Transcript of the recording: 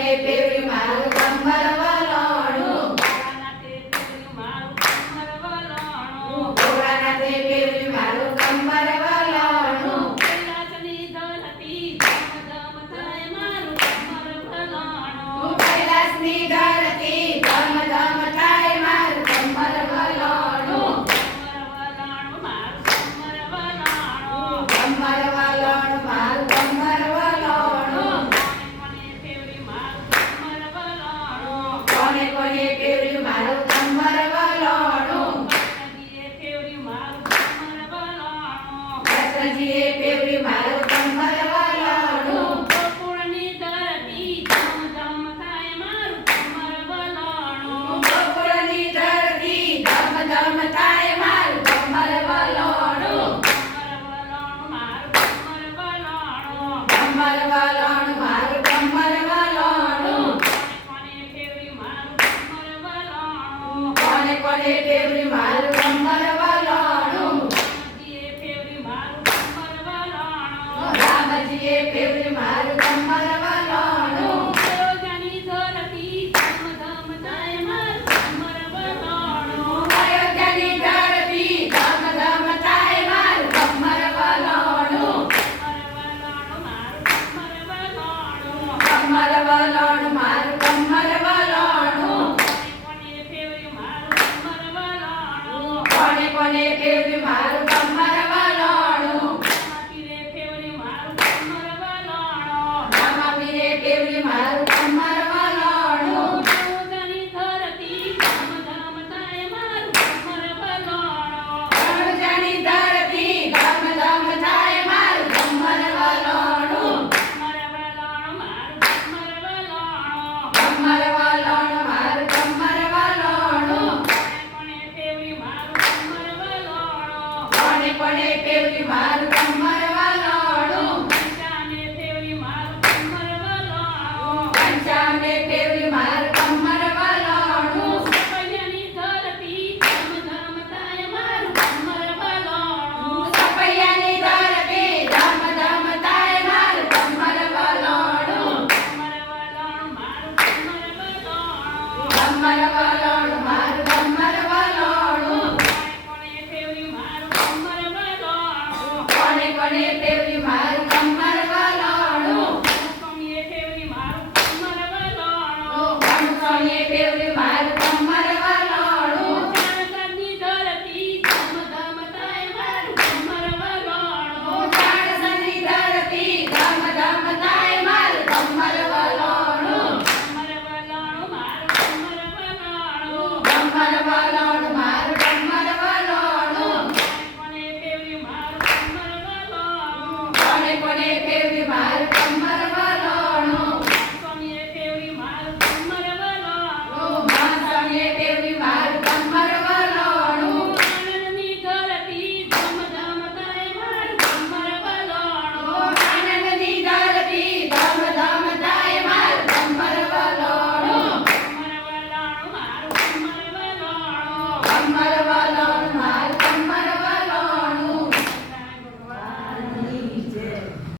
કોને ફેરવ્યું મારું કમર વલોણું ભોળાનાથે ફેરવ્યું મારું કમર વલોણું ભોળાનાથે ફેરવ્યું મારું કમર વલોણું કૈલાસની ધરતી ધમ ધમ થાય મારું કમર વલોણું કૈલાસની ધરતી ધમ ધમ થાય મારું કમર વલોણું કમર વલોણું મારું કમર વલોણું કમર વલોણું મારું કમર વલોણું કોને ફેરવ્યું મારું કમર વલોણું કોને કોને ફેરવ્યું મારું કમર વલોણું કૃષ્ણજીએ ફેરવ્યું મારું કમર વલોણું કૃષ્ણજીએ ફેરવ્યું મારું કમર વલોણું ગોકુળની ધરતી ધમ ધમ થાય મારું કમર વલોણું ગોકુળની ધરતી ધમ ધમ થાય મારું કમર વલોણું કમર વલોણું મારું કમર વલોણું કમર વલોણું મારું કમર વલોણું કોને ફેરવ્યું મારું કમર વલોણું કોને કોને ફેરવ્યું મારું કમર વલોણું રામજીએ ફેરવ્યું મારું કમર વલોણું રામજીએ ફેરવ્યું મારું કમર વલોણું અયોધ્યાની ધરતી ધમ ધમ થાય મારું કમર વલોણું અયોધ્યાની ધરતી ધમ ધમ થાય મારું કમર વલોણું કમર વલોણું મારું કમર વલોણું કમર વલોણું મારું કમર વલોણું કોને ફેરવ્યું મારું કમર વલોણું કોને કોને ફેરવ્યું મારું કમર વલોણું રામાપીરે ફેરવ્યું મારું કમર વલોણું રામાપીરે ફેરવ્યું મારું કમર વલોણું અયોધ્યાની ધરતી ધમ ધમ થાય મારું કમર વલોણું અયોધ્યાની ધરતી ધમ ધમ થાય મારું કમર વલોણું કમર વલોણું મારું કમર વલોણું કમર વલોણું મારું કમર વલોણું કોને ફેરવ્યું મારું કમર વલોણું કોને કોને ફેરવ્યું મારું કમર વલોણું પંચાને ફેરવ્યું મારું કમર વલોણું પંચામને ફેરવ્યું મારું કમર વલોણું સપૈયાની ધરતી ધમ ધમ થાય મારું કમર વલોણું સપૈયાની ધરતી ધમ ધમ થાય મારું કમર વલોણું કમર વલોણું મારું કમર વલોણું કમર વલોણું મારું કમર વલોણું કોને ફેરવ્યું મારું કમર વલોણું કોને કોને ફેરવ્યું મારું કમર વલોણું સ્વામીએ ફેરવ્યું મારું કમર વલોણું કમસોણીએ ફેરવ્યું મારું